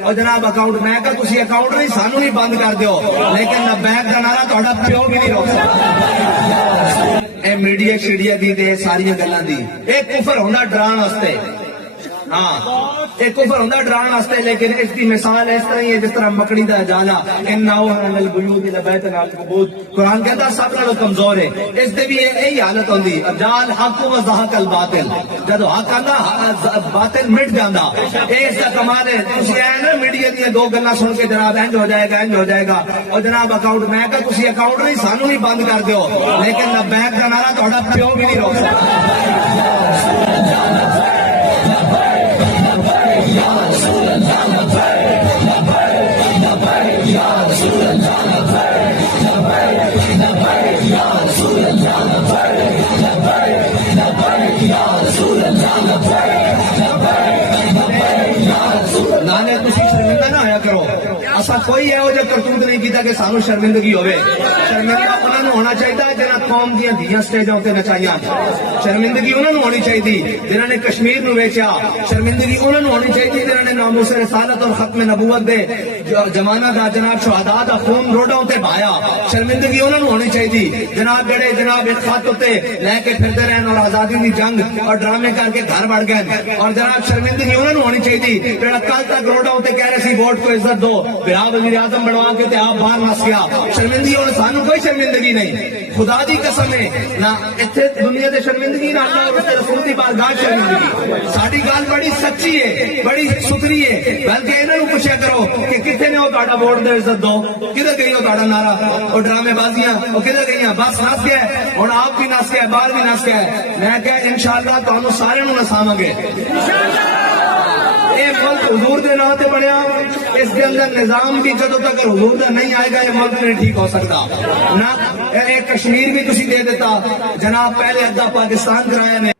اور جناب اکاؤنٹ میں کہا تسی اکاؤنٹ نہیں سانو ہی بند کر دیو لیکن لبیک دا نعرہ تہاڈا پیو بھی نہیں روک سکتا اے میڈیا شیڈیا دی تے ساری گلاں دی اے کفر ہوندا ڈران واسطے ہاں ایک کفر ہوندا ڈران واسطے لیکن اس کی مثال اس طرح ہی ہے جس طرح مکڑی دا جالا انہو البیوت لبیت العنکبوت قرآن کہتا سب نالوں کمزور ہے اس دے بھی یہی حالت ہوندی ارجال حق و زہق الباطل جدو حق آندا باطل مٹ جاندا اے اس کا کمال ہے تسی اے نا میڈیا دی دو گلاں سن کے جناب انج ہو جائے گا اور جناب اکاؤنٹ میں کہ تسی اکاؤنٹ نہیں سانو ہی بند کر دیو لیکن لبیک دا نعرہ تہاڈا پیو بھی نہیں روک سکتا نانے تسی شرمندہ نہ آیا کرو اسا کوئی ایہو جہا کرتوت نہیں کیتا کہ سانو شرمندگی ہوئے شرمندہ انہوں نے ہونا چاہیے جنہاں قوم دیاں دھیاں سٹیجاں تے نچائیاں شرمندگی انہوں نے ہونی چاہیے جنہاں نے کشمیر نو ویچیا شرمندگی انہوں نے ہونی چاہیے جنہاں نے ناموس رسالت اور ختم نبوت دے زمانہ دا جناب شہداء دا خون روڈاں تے بہایا شرمندگی انہوں نے ہونی چاہیے جناب جڑے جناب ایک خط تے لے کے پھرتے رہن اور آزادی دی جنگ اور ڈرامے کر کے گھر بڑھ گئے اور جناب شرمندگی انہوں نے ہونی چاہیے جڑا کل تک روڈاں تے کہہ رہے سی ووٹ کو عزت دو بھرا وزیر اعظم بنوا کے تے آپ باہر نس گیا شرمندگی اور سانو کوئی شرمندگی نہیں خدا دی قسم ہے نہ اتنے دنیا دے شرمندگی نہ اللہ اور اس کے رسول دی بارگاہ شرمندگی ساری گل بڑی سچی ہے بڑی ستھری ہے بلکہ انہوں نے پوچھا کرو کہ کتنے نے وہ تہاڈا ووٹ دے عزت دو کدھر گئی وہ تہاڈا نعرہ اور ڈرامے بازیاں وہ کدھر گئی بس نس گیا ہوں آپ بھی نس گیا باہر بھی نس گیا میں کہ انشاءاللہ تمہیں سارے نساواں گے یہ ملک حضور دے نام تے بنیا اس کے اندر نظام بھی جدو تک حضور دا نہیں آئے گا یہ ملک نہیں ٹھیک ہو سکتا نہ کشمیر بھی تسی دے دیتا جناب پہلے ادھا پاکستان کرایا نے